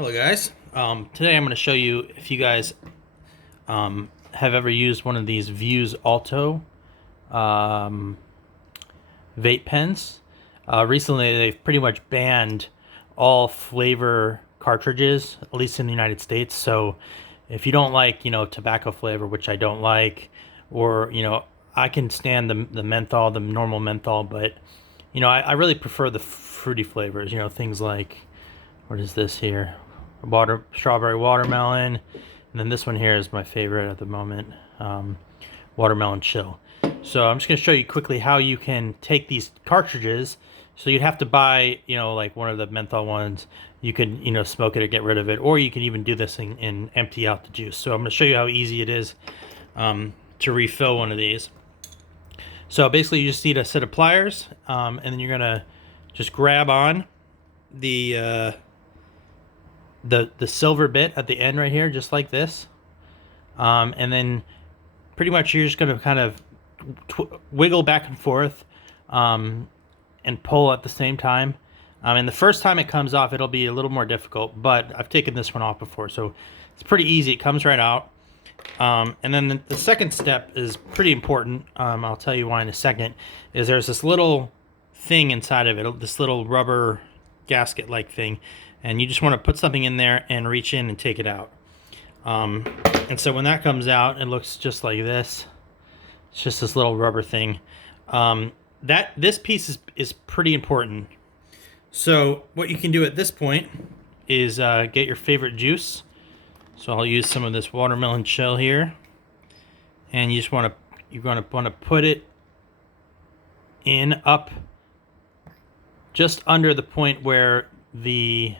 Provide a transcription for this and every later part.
Hello guys. Today I'm going to show you if you guys have ever used one of these VUSE Alto vape pens. Recently they've pretty much banned all flavor cartridges, at least in the United States. So if you don't like, tobacco flavor, which I don't like, or, I can stand the menthol, the normal menthol, but, I really prefer the fruity flavors, things like, what is this here? Strawberry watermelon, and then this one here is my favorite at the moment, watermelon chill. So I'm just going to show you quickly how you can take these cartridges. So you'd have to buy, like one of the menthol ones. You can, smoke it or get rid of it, or you can even do this and empty out the juice. So I'm going to show you how easy it is to refill one of these. So basically, you just need a set of pliers, and then you're going to just grab on the silver bit at the end right here, just like this, and then pretty much you're just going to kind of wiggle back and forth and pull at the same time. And the first time it comes off, it'll be a little more difficult, but I've taken this one off before, so it's pretty easy. It comes right out. And then the second step is pretty important. I'll tell you why in a second. Is there's this little thing inside of it, this little rubber gasket-like thing, and you just want to put something in there and reach in and take it out. And so when that comes out, it looks just like this. It's just this little rubber thing. This piece is pretty important. So what you can do at this point is get your favorite juice. So I'll use some of this watermelon chill here, and you're going to put it in up just under the point where the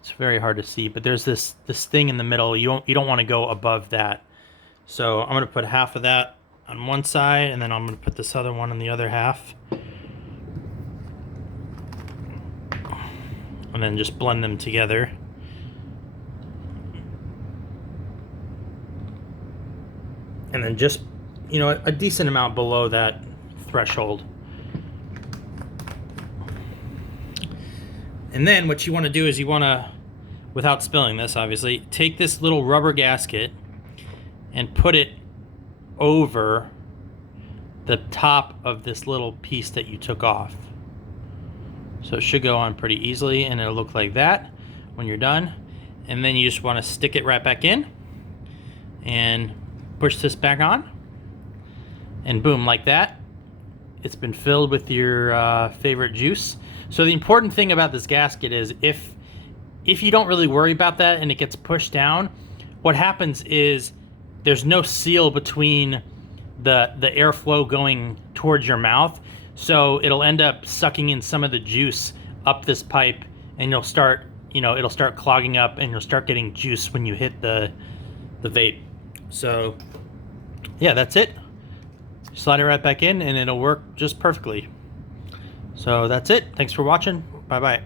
it's very hard to see, but there's this thing in the middle. You don't want to go above that. So I'm going to put half of that on one side, and then I'm going to put this other one on the other half, and then just blend them together. And then just, a decent amount below that threshold. And then what you want to do is you want to, without spilling this obviously, take this little rubber gasket and put it over the top of this little piece that you took off. So it should go on pretty easily, and it'll look like that when you're done. And then you just want to stick it right back in and push this back on, and boom, like that, it's been filled with your favorite juice. So the important thing about this gasket is if you don't really worry about that and it gets pushed down, what happens is there's no seal between the airflow going towards your mouth, so it'll end up sucking in some of the juice up this pipe, and you'll start, it'll start clogging up, and you'll start getting juice when you hit the vape. So yeah, that's it. Slide it right back in and it'll work just perfectly. So that's it. Thanks for watching. Bye bye.